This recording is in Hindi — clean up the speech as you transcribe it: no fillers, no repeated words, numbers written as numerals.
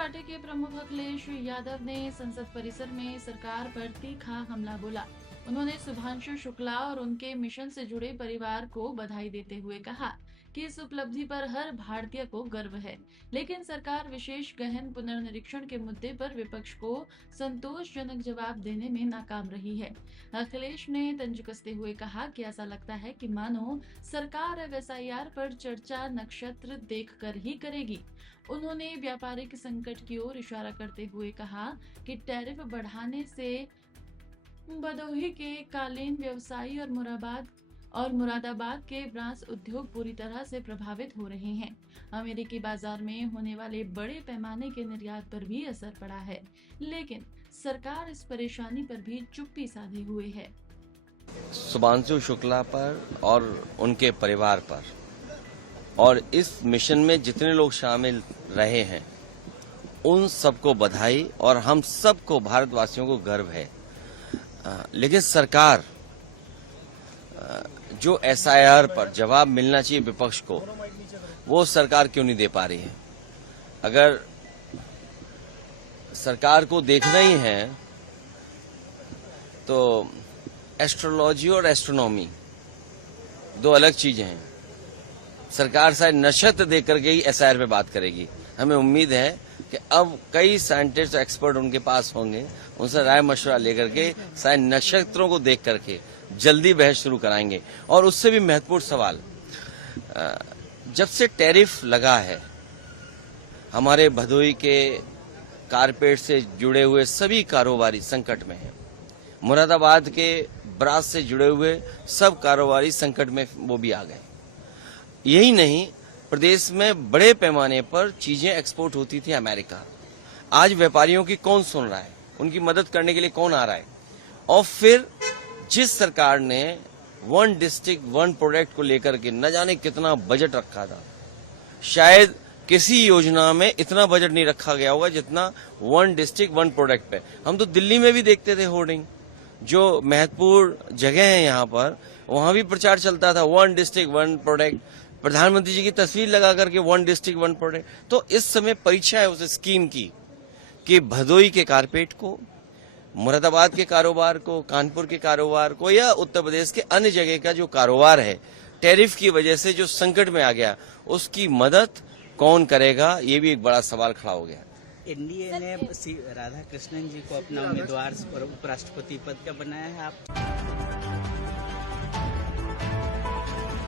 पार्टी के प्रमुख अखिलेश यादव ने संसद परिसर में सरकार पर तीखा हमला बोला। उन्होंने शुभांशु शुक्ला और उनके मिशन से जुड़े परिवार को बधाई देते हुए कहा कि इस उपलब्धि पर हर भारतीय को गर्व है, लेकिन सरकार विशेष गहन पुनर्निरीक्षण के मुद्दे पर विपक्ष को संतोषजनक जवाब देने में नाकाम रही है। अखिलेश ने तंज कसते हुए कहा कि ऐसा लगता है कि मानो सरकार एफएसआईआर पर चर्चा नक्षत्र देखकर ही करेगी। उन्होंने व्यापारिक संकट की ओर इशारा करते हुए कहा कि टैरिफ बढ़ाने से भदोही के कालीन व्यवसायी और मुरादाबाद के बांस उद्योग पूरी तरह से प्रभावित हो रहे हैं। अमेरिकी बाजार में होने वाले बड़े पैमाने के निर्यात पर भी असर पड़ा है, लेकिन सरकार इस परेशानी पर भी चुप्पी साधे हुए है। शुभांशु शुक्ला पर और उनके परिवार पर और इस मिशन में जितने लोग शामिल रहे हैं उन सबको बधाई और हम सबको भारतवासियों को गर्व है। लेकिन सरकार जो एसआईआर पर जवाब मिलना चाहिए विपक्ष को, वो सरकार क्यों नहीं दे पा रही है। अगर सरकार को देखना ही है तो एस्ट्रोलॉजी और एस्ट्रोनॉमी दो अलग चीजें हैं। सरकार शायद नक्षत्र देख करके ही एसआईआर पे बात करेगी। हमें उम्मीद है कि अब कई साइंटिस्ट और एक्सपर्ट उनके पास होंगे, उनसे राय मशवरा लेकर के शायद नक्षत्रों को देख करके जल्दी बहस शुरू कराएंगे। और उससे भी महत्वपूर्ण सवाल, जब से टैरिफ लगा है हमारे भदोही के कारपेट से जुड़े हुए सभी कारोबारी संकट में हैं। मुरादाबाद के ब्रास से जुड़े हुए सब कारोबारी संकट में वो भी आ गए। यही नहीं, प्रदेश में बड़े पैमाने पर चीजें एक्सपोर्ट होती थी अमेरिका। आज व्यापारियों की कौन सुन रहा है, उनकी मदद करने के लिए कौन आ रहा है। और फिर जिस सरकार ने वन डिस्ट्रिक्ट वन प्रोडक्ट को लेकर के न जाने कितना बजट रखा था, शायद किसी योजना में इतना बजट नहीं रखा गया होगा जितना वन डिस्ट्रिक्ट वन प्रोडक्ट पे। हम तो दिल्ली में भी देखते थे होर्डिंग, जो महत्वपूर्ण जगह है यहाँ पर, वहां भी प्रचार चलता था वन डिस्ट्रिक्ट वन प्रोडक्ट, प्रधानमंत्री जी की तस्वीर लगा करके वन डिस्ट्रिक्ट वन प्रोडक्ट। तो इस समय परीक्षा है उस स्कीम की कि भदोही के कारपेट को, मुरादाबाद के कारोबार को, कानपुर के कारोबार को या उत्तर प्रदेश के अन्य जगह का जो कारोबार है टैरिफ की वजह से जो संकट में आ गया, उसकी मदद कौन करेगा, ये भी एक बड़ा सवाल खड़ा हो गया। एनडीए ने राधा कृष्णन जी को अपना उम्मीदवार और उपराष्ट्रपति पद का बनाया है। आप